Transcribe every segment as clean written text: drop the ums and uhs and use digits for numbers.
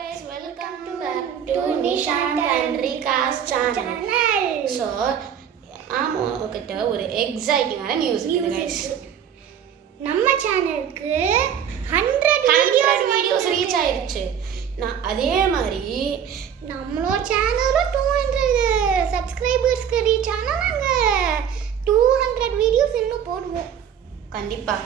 Guys, welcome back to Nishant and Rika's channel. So, உங்ககிட்ட ஒரு எக்ஸைட்டிங்கான news இருக்குது guys. நம்ம சேனலுக்கு 100 வீடியோஸ் ரீச் ஆயிருச்சு. அதே மாதிரி நம்மளோட சேனலும் 200 சப்ஸ்கிரைபர்ஸ்க்கு ரீச் ஆனா நாங்க 200 வீடியோஸ் இன்னும் போடுவோம். கண்டிப்பா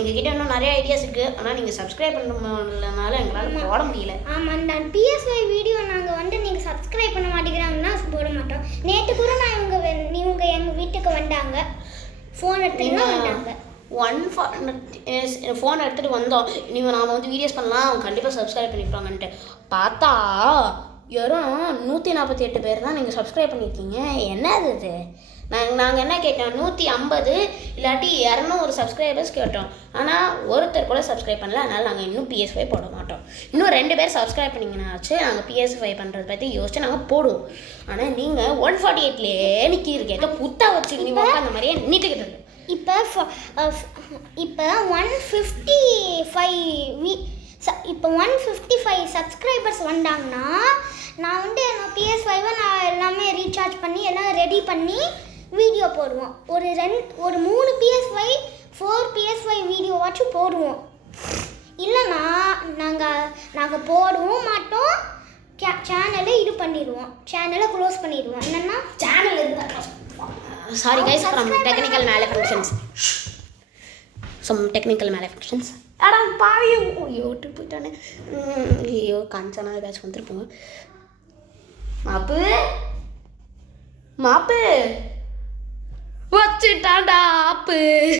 எங்ககிட்ட இன்னும் நிறைய ஐடியாஸ் இருக்கு. ஆனால் நீங்கள் சப்ஸ்கிரைப் பண்ணனால எங்களால் போட முடியல. ஆமாம், நான் PS5 வீடியோ நாங்கள் நீங்கள் சப்ஸ்கிரைப் பண்ண மாட்டேங்கிறாங்கன்னா போட மாட்டோம். நேற்று கூட நான் இவங்க எங்கள் வீட்டுக்கு வந்தாங்க, ஃபோன் எடுத்துட்டு வந்தாங்க. ஃபோன் எடுத்துகிட்டு வந்தோம். நீங்கள் நாம் வீடியோஸ் பண்ணலாம், அவங்க கண்டிப்பாக சப்ஸ்கிரைப் பண்ணிப்பாங்கன்ட்டு பார்த்தா யாரும் 148 பேர் தான் நீங்கள் சப்ஸ்கிரைப் பண்ணியிருக்கீங்க. என்ன இது? நாங்கள் என்ன கேட்டோம், 150 இல்லாட்டி 200 சப்ஸ்கிரைபர்ஸ் கேட்டோம். ஆனால் ஒருத்தர் கூட சப்ஸ்கிரைப் பண்ணல. அதனால் நாங்கள் இன்னும் PS5 போட மாட்டோம். இன்னும் 2 பேர் சப்ஸ்கிரைப் பண்ணிங்கன்னாச்சு நாங்கள் PS5 பண்ணுறது பற்றி யோசிச்சு நாங்கள் போடுவோம். ஆனால் நீங்கள் 148லேயே நிற்கிறீங்க. ஏதோ புத்தா வச்சு நீ அந்த மாதிரியே நீட்டுக்கிட்டு இப்போ 155 சப்ஸ்கிரைபர்ஸ் வந்தாங்கன்னா நான் என்னோட PS5 நான் எல்லாமே ரீசார்ஜ் பண்ணி எல்லாம் ரெடி பண்ணி வீடியோ போடுவோம். ஒரு 3 PS5 4 PS5 வீடியோவாச்சும் போடுவோம். இல்லைன்னா நாங்கள் போடவும் மாட்டோம், சேனலை பண்ணிடுவோம், சேனலை க்ளோஸ் பண்ணிடுவோம். என்னென்னா சேனல் இருந்தால் சாரி கைஸ், ஃப்ரம் டெக்னிக்கல் மேலஃபங்க்ஷன்ஸ். அடா பாவி, யூடியூப் போயிட்டானே. ஐயோ காஞ்சனா ஏதாச்சும் வந்துருப்போங்க. மாப்பு வச்சுட்டான்டா ஆப்பு.